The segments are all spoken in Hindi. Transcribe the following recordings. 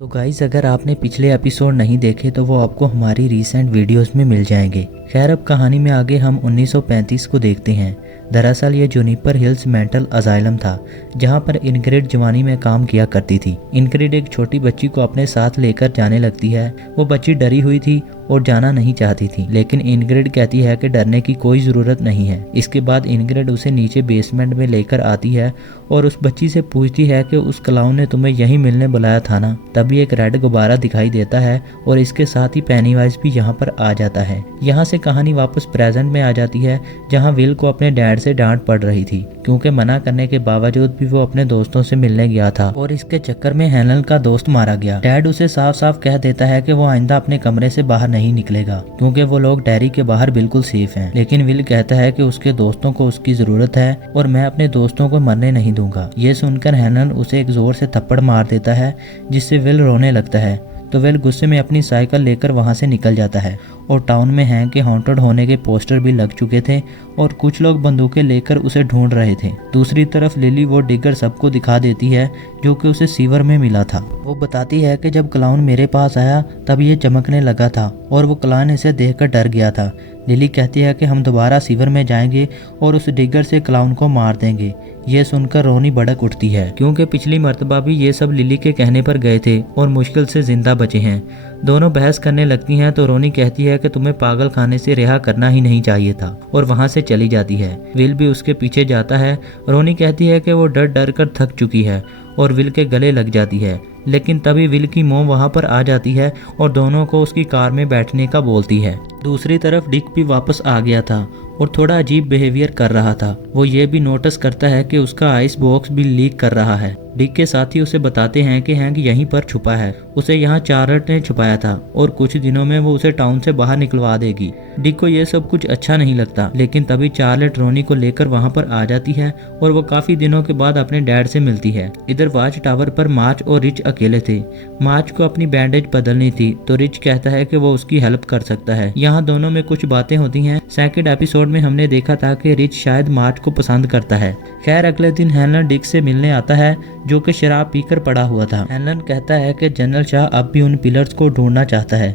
तो गाइस, अगर आपने पिछले एपिसोड नहीं देखे तो वो आपको हमारी रीसेंट वीडियोस में मिल जाएंगे। खैर, अब कहानी में आगे हम 1935 को देखते हैं। दरअसल ये जुनिपर हिल्स मेंटल अजाइलम था, जहाँ पर इनग्रिड जवानी में काम किया करती थी। इनग्रिड एक छोटी बच्ची को अपने साथ लेकर जाने लगती है। वो बच्ची डरी हुई थी और जाना नहीं चाहती थी, लेकिन इनग्रिड कहती है कि डरने की कोई ज़रूरत नहीं है। इसके बाद इनग्रिड उसे नीचे बेसमेंट में लेकर आती है और उस बच्ची से पूछती है कि उस क्लाउन ने तुम्हें यहीं मिलने बुलाया था ना। तभी एक रेड गुब्बारा दिखाई देता है और इसके साथ ही पेनीवाइज भी यहाँ पर आ जाता है। यहाँ से कहानी वापस प्रेजेंट में आ जाती है, जहाँ विल को अपने डैड से डांट पड़ रही थी, क्योंकि मना करने के बावजूद भी वो अपने दोस्तों से मिलने गया था और इसके चक्कर में हेनल का दोस्त मारा गया। डैड उसे साफ साफ कह देता है कि वो आइंदा अपने कमरे से बाहर नहीं निकलेगा, क्योंकि वो लोग डेयरी के बाहर बिल्कुल सेफ हैं। लेकिन विल कहता है कि उसके दोस्तों को उसकी जरूरत है और मैं अपने दोस्तों को मरने नहीं दूंगा। ये सुनकर हेनल उसे एक जोर से थप्पड़ मार देता है, जिससे विल रोने लगता है। तो विल गुस्से में अपनी साइकिल लेकर वहां से निकल जाता है और टाउन में हैंक के हॉन्टेड होने के पोस्टर भी लग चुके थे और कुछ लोग बंदूकें लेकर उसे ढूंढ रहे थे। दूसरी तरफ लिली वो डिगर सबको दिखा देती है, जो कि उसे सीवर में मिला था। वो बताती है कि जब क्लाउन मेरे पास आया तब ये चमकने लगा था और वो क्लाउन इसे देखकर डर गया था। लिली कहती है कि हम दोबारा सीवर में जाएंगे और उस डिगर से क्लाउन को मार देंगे। ये सुनकर रोनी भड़क उठती है, क्योंकि पिछली मर्तबा भी ये सब लिली के कहने पर गए थे और मुश्किल से जिंदा बचे हैं। दोनों बहस करने लगती हैं तो रोनी कहती है कि तुम्हें पागल खाने से रिहा करना ही नहीं चाहिए था और वहां से चली जाती है। विल भी उसके पीछे जाता है। रोनी कहती है कि वो डर डर कर थक चुकी है और विल के गले लग जाती है, लेकिन तभी विल की मोम वहां पर आ जाती है और दोनों को उसकी कार में बैठने का बोलती है। दूसरी तरफ डिक भी वापस आ गया था और थोड़ा अजीब बिहेवियर कर रहा था। वो ये भी नोटिस करता है कि उसका आइस बॉक्स भी लीक कर रहा है। डिक के साथी उसे बताते हैं कि हैंक यहीं पर छुपा है, उसे यहाँ चार्लट ने छुपाया था और कुछ दिनों में वो उसे टाउन से बाहर निकलवा देगी। डिक को यह सब कुछ अच्छा नहीं लगता, लेकिन तभी चार्लट रोनी को लेकर वहां पर आ जाती है और वो काफी दिनों के बाद अपने डैड से मिलती है। इधर वॉच टावर पर मार्च और रिच अकेले थे। मार्च को अपनी बैंडेज बदलनी थी तो रिच कहता है कि वो उसकी हेल्प कर सकता है। यहाँ दोनों में कुछ बातें होती हैं। सेकंड एपिसोड में हमने देखा था कि रिच शायद मार्च को पसंद करता है। खैर, अगले दिन हेनल डिक से मिलने आता है, जो कि शराब पीकर पड़ा हुआ था। हेनल कहता है कि जनरल शाह अब भी उन पिलर्स को ढूंढना चाहता है।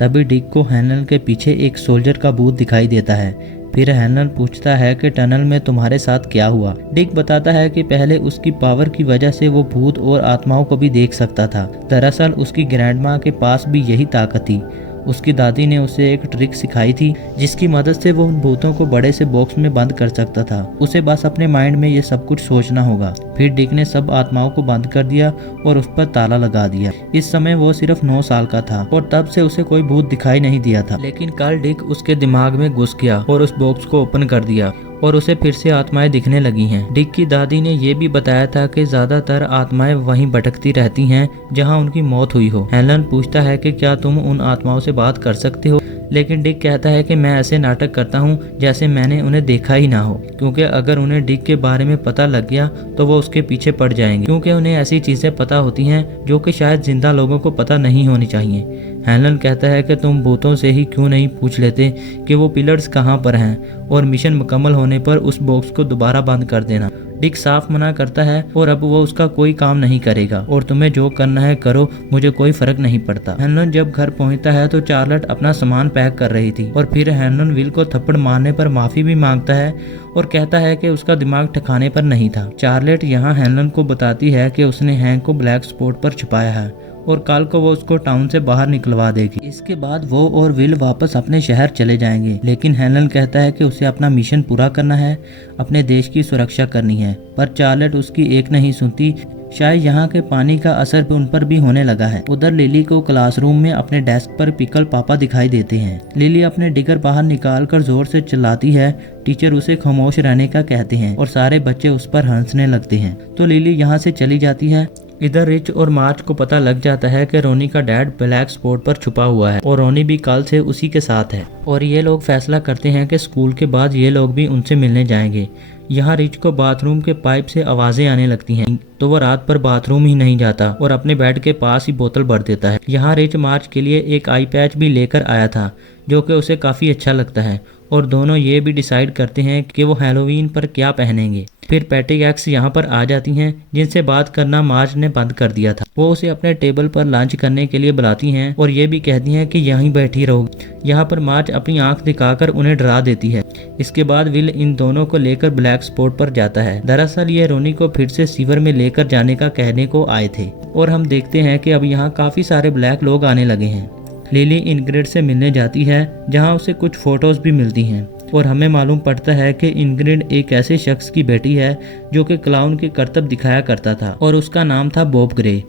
तभी डिक को हेनल के पीछे एक सोल्जर का बूथ दिखाई देता है। फिर हेनल पूछता है कि टनल में तुम्हारे साथ क्या हुआ। डिक बताता है कि पहले उसकी पावर की वजह से वो भूत और आत्माओं को भी देख सकता था। दरअसल उसकी ग्रैंडमा के पास भी यही ताकत थी। उसकी दादी ने उसे एक ट्रिक सिखाई थी, जिसकी मदद से वो उन भूतों को बड़े से बॉक्स में बंद कर सकता था। उसे बस अपने माइंड में ये सब कुछ सोचना होगा। फिर डिक ने सब आत्माओं को बंद कर दिया और उस पर ताला लगा दिया। इस समय वो सिर्फ 9 साल का था और तब से उसे कोई भूत दिखाई नहीं दिया था। लेकिन कल डिक उसके दिमाग में घुस गया और उस बॉक्स को ओपन कर दिया और उसे फिर से आत्माएं दिखने लगी हैं। डिक की दादी ने यह भी बताया था कि ज्यादातर आत्माएं वहीं भटकती रहती हैं जहां उनकी मौत हुई हो। हेलन पूछता है कि क्या तुम उन आत्माओं से बात कर सकते हो, लेकिन डिक कहता है कि मैं ऐसे नाटक करता हूं जैसे मैंने उन्हें देखा ही ना हो, क्योंकि अगर उन्हें डिक के बारे में पता लग गया तो वो उसके पीछे पड़ जाएंगे, क्योंकि उन्हें ऐसी चीजें पता होती हैं जो कि शायद जिंदा लोगों को पता नहीं होनी चाहिए। हेलन कहता है कि तुम भूतों से ही क्यों नहीं पूछ लेते कि वो पिलर्स कहाँ पर हैं और मिशन मुकम्मल होने पर उस बॉक्स को दोबारा बंद कर देना। डिक साफ मना करता है और अब वो उसका कोई काम नहीं करेगा और तुम्हें जो करना है करो, मुझे कोई फर्क नहीं पड़ता। हेनलन जब घर पहुंचता है तो चार्लट अपना सामान पैक कर रही थी और फिर हेनलन विल को थप्पड़ मारने पर माफी भी मांगता है और कहता है कि उसका दिमाग ठिकाने पर नहीं था। चार्लट यहाँ हेनलन को बताती है कि उसने हैंक को ब्लैक स्पॉट पर छुपाया है और कल को वो उसको टाउन से बाहर निकलवा देगी। इसके बाद वो और विल वापस अपने शहर चले जाएंगे, लेकिन हेनल कहता है कि उसे अपना मिशन पूरा करना है, अपने देश की सुरक्षा करनी है। पर चार्लट उसकी एक नहीं सुनती। शायद यहाँ के पानी का असर उन पर भी होने लगा है। उधर लिली को क्लासरूम में अपने डेस्क पर पिकल पापा दिखाई देते हैं। लिली अपने डिगर बाहर निकाल कर जोर से चिल्लाती है। टीचर उसे खामोश रहने का कहते हैं और सारे बच्चे उस पर हंसने लगते हैं, तो लिली यहाँ से चली जाती है। इधर रिच और मार्च को पता लग जाता है कि रोनी का डैड ब्लैक स्पॉट पर छुपा हुआ है और रोनी भी कल से उसी के साथ है और ये लोग फैसला करते हैं कि स्कूल के बाद ये लोग भी उनसे मिलने जाएंगे। यहाँ रिच को बाथरूम के पाइप से आवाजें आने लगती हैं, तो वो रात पर बाथरूम ही नहीं जाता और अपने बेड के पास ही बोतल भर देता है। यहाँ रिच मार्च के लिए एक आई पैच भी लेकर आया था जो कि उसे काफ़ी अच्छा लगता है और दोनों ये भी डिसाइड करते हैं कि वो हैलोवीन पर क्या पहनेंगे। फिर पैटी एक्स यहाँ पर आ जाती हैं जिनसे बात करना मार्च ने बंद कर दिया था। वो उसे अपने टेबल पर लंच करने के लिए बुलाती हैं और ये भी कहती हैं कि यहीं बैठी रहो। यहाँ पर मार्च अपनी आंख दिखाकर उन्हें डरा देती है। इसके बाद विल इन दोनों को लेकर ब्लैक स्पॉट पर जाता है। दरअसल ये रोनी को फिर से सीवर में लेकर जाने का कहने को आए थे और हम देखते हैं कि अब यहाँ काफ़ी सारे ब्लैक लोग आने लगे हैं। लिली इनग्रिड से मिलने जाती है जहाँ उसे कुछ फोटोज भी मिलती हैं और हमें मालूम पड़ता है कि इनग्रिड एक ऐसे शख्स की बेटी है जो कि क्लाउन के करतब दिखाया करता था और उसका नाम था बॉब ग्रे।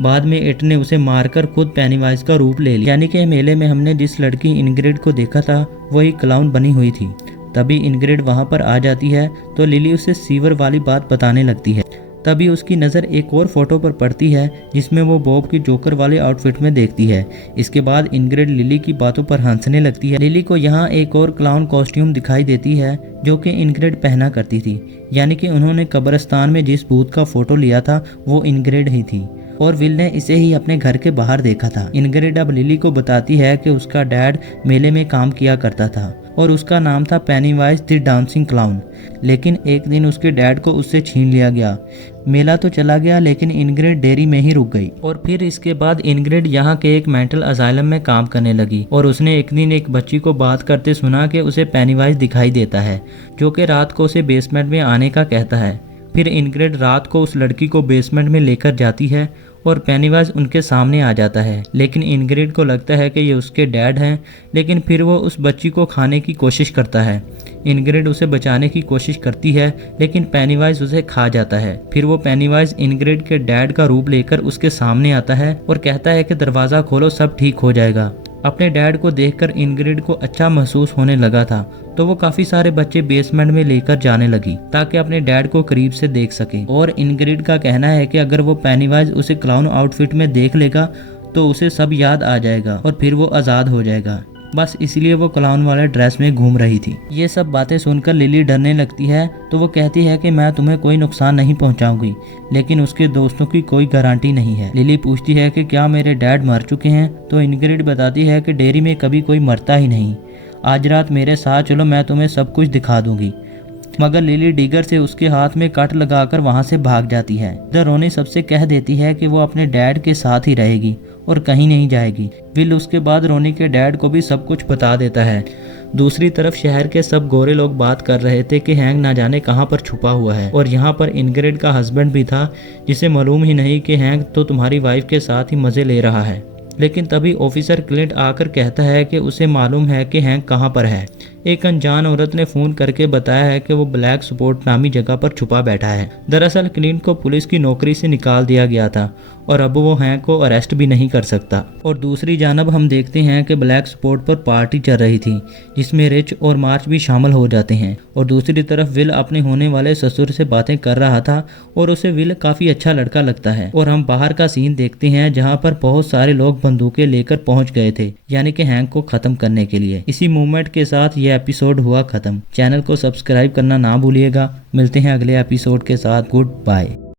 बाद में इट ने उसे मारकर खुद पेनीवाइज का रूप ले लिया, यानी कि मेले में हमने जिस लड़की इनग्रिड को देखा था वही क्लाउन बनी हुई थी। तभी इनग्रिड वहाँ पर आ जाती है तो लिली उसे सीवर वाली बात बताने लगती है। तभी उसकी नज़र एक और फोटो पर पड़ती है जिसमें वो बॉब की जोकर वाले आउटफिट में देखती है। इसके बाद इनग्रिड लिली की बातों पर हंसने लगती है। लिली को यहाँ एक और क्लाउन कॉस्ट्यूम दिखाई देती है जो कि इनग्रिड पहना करती थी, यानी कि उन्होंने कब्रिस्तान में जिस भूत का फोटो लिया था वो इनग्रिड ही थी और विल ने इसे ही अपने घर के बाहर देखा था। इनग्रिड अब लिली को बताती है कि उसका डैड मेले में काम किया करता था और उसका नाम था पेनीवाइज द डांसिंग क्लाउन, लेकिन एक दिन उसके डैड को उससे छीन लिया गया। मेला तो चला गया लेकिन इनग्रिड डेयरी में ही रुक गई और फिर इसके बाद इनग्रिड यहाँ के एक मेंटल असाइलम में काम करने लगी और उसने एक दिन एक बच्ची को बात करते सुना कि उसे पेनीवाइज दिखाई देता है जो कि रात को उसे बेसमेंट में आने का कहता है। फिर इनग्रिड रात को उस लड़की को बेसमेंट में लेकर जाती है और पेनीवाइज उनके सामने आ जाता है, लेकिन इनग्रिड को लगता है कि ये उसके डैड हैं, लेकिन फिर वो उस बच्ची को खाने की कोशिश करता है। इनग्रिड उसे बचाने की कोशिश करती है लेकिन पेनीवाइज उसे खा जाता है। फिर वो पेनीवाइज इनग्रिड के डैड का रूप लेकर उसके सामने आता है और कहता है कि दरवाज़ा खोलो, सब ठीक हो जाएगा। अपने डैड को देखकर इनग्रिड को अच्छा महसूस होने लगा था तो वो काफ़ी सारे बच्चे बेसमेंट में लेकर जाने लगी ताकि अपने डैड को करीब से देख सके। और इनग्रिड का कहना है कि अगर वो पेनीवाइज उसे क्लाउन आउटफिट में देख लेगा तो उसे सब याद आ जाएगा और फिर वो आज़ाद हो जाएगा। बस इसलिए वो क्लाउन वाले ड्रेस में घूम रही थी। ये सब बातें सुनकर लिली डरने लगती है तो वो कहती है कि मैं तुम्हें कोई नुकसान नहीं पहुंचाऊंगी, लेकिन उसके दोस्तों की कोई गारंटी नहीं है। लिली पूछती है कि क्या मेरे डैड मर चुके हैं तो इनग्रिड बताती है कि डेयरी में कभी कोई मरता ही नहीं। आज रात मेरे साथ चलो, मैं तुम्हें सब कुछ दिखा दूंगी। मगर लिली डिगर से उसके हाथ में कट लगाकर वहां से भाग जाती है। इधर रोनी सबसे कह देती है कि वो अपने डैड के साथ ही रहेगी और कहीं नहीं जाएगी। विल उसके बाद रोनी के डैड को भी सब कुछ बता देता है। दूसरी तरफ शहर के सब गोरे लोग बात कर रहे थे कि हैंक ना जाने कहां पर छुपा हुआ है और यहाँ पर इनग्रिड का हस्बैंड भी था जिसे मालूम ही नहीं कि हैंक तो तुम्हारी वाइफ के साथ ही मजे ले रहा है। लेकिन तभी ऑफिसर क्लिंट आकर कहता है कि उसे मालूम है कि हैंक कहाँ पर है। एक अनजान औरत ने फोन करके बताया है कि वो ब्लैक स्पॉट नामी जगह पर छुपा बैठा है। दरअसल क्लिंट को पुलिस की नौकरी से निकाल दिया गया था और अब वो हैंक को अरेस्ट भी नहीं कर सकता। और दूसरी जानब हम देखते हैं कि ब्लैक स्पॉट पर पार्टी चल रही थी जिसमें रिच और मार्च भी शामिल हो जाते हैं और दूसरी तरफ विल अपने होने वाले ससुर से बातें कर रहा था और उसे विल काफ़ी अच्छा लड़का लगता है। और हम बाहर का सीन देखते हैं जहाँ पर बहुत सारे लोग बंदूकें लेकर पहुँच गए थे, यानी कि हैंक को ख़त्म करने के लिए। इसी मूवमेंट के साथ यह एपिसोड हुआ ख़त्म। चैनल को सब्सक्राइब करना ना भूलिएगा। मिलते हैं अगले एपिसोड के साथ। Good bye.